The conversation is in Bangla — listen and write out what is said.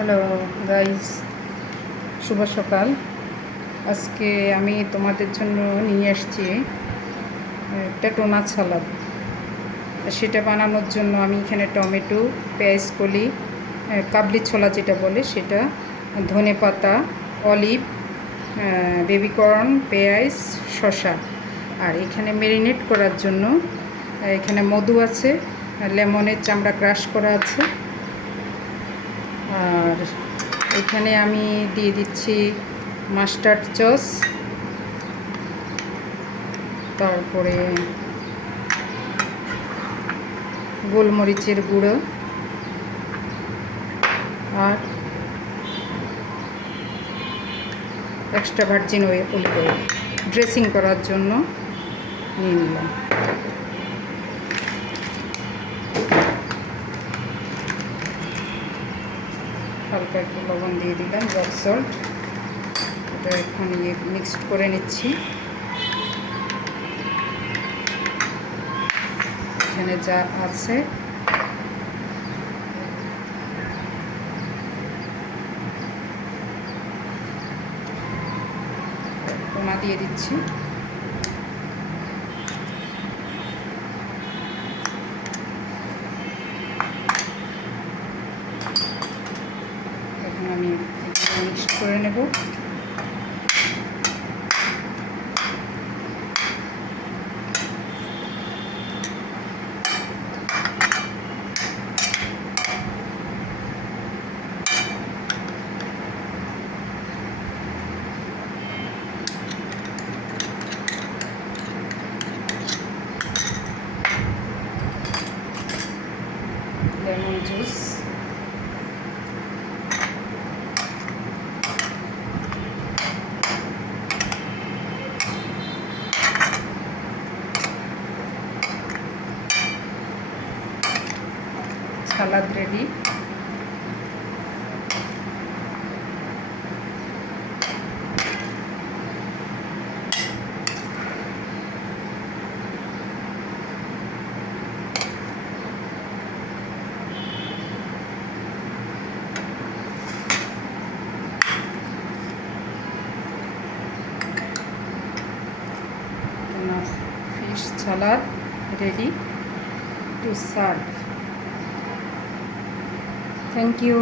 হ্যালো গাইস, শুভ সকাল। আজকে আমি তোমাদের জন্য নিয়ে আসছি একটা টোনা সালাদ। সেটা বানানোর জন্য আমি এখানে টমেটো, পেঁয়াজ কলি, কাবলি ছোলা যেটা বলে সেটা, ধনে পাতা, অলিভ, বেবিকর্ন, পেঁয়াজ, শসা। আর এখানে ম্যারিনেট করার জন্য এখানে মধু আছে, লেমনের চামড়া ক্রাশ করা আছে। আর এখানে আমি দিয়ে দিচ্ছি মাস্টার্ড সস, তারপরে গোলমরিচের গুঁড়ো আর extra virgin olive oil dressing করার জন্য নিয়ে নিলাম। হালকা একটু লবণ দিয়ে দিলাম, রক সল্ট। এটা এখন মিক্সড করে নিচ্ছি। এখানে যা আছে টোনা দিয়ে দিচ্ছি। এখন আমি মিক্সড করে নেব। Lemon juice, salad ready. fish salad ready to serve. Thank you.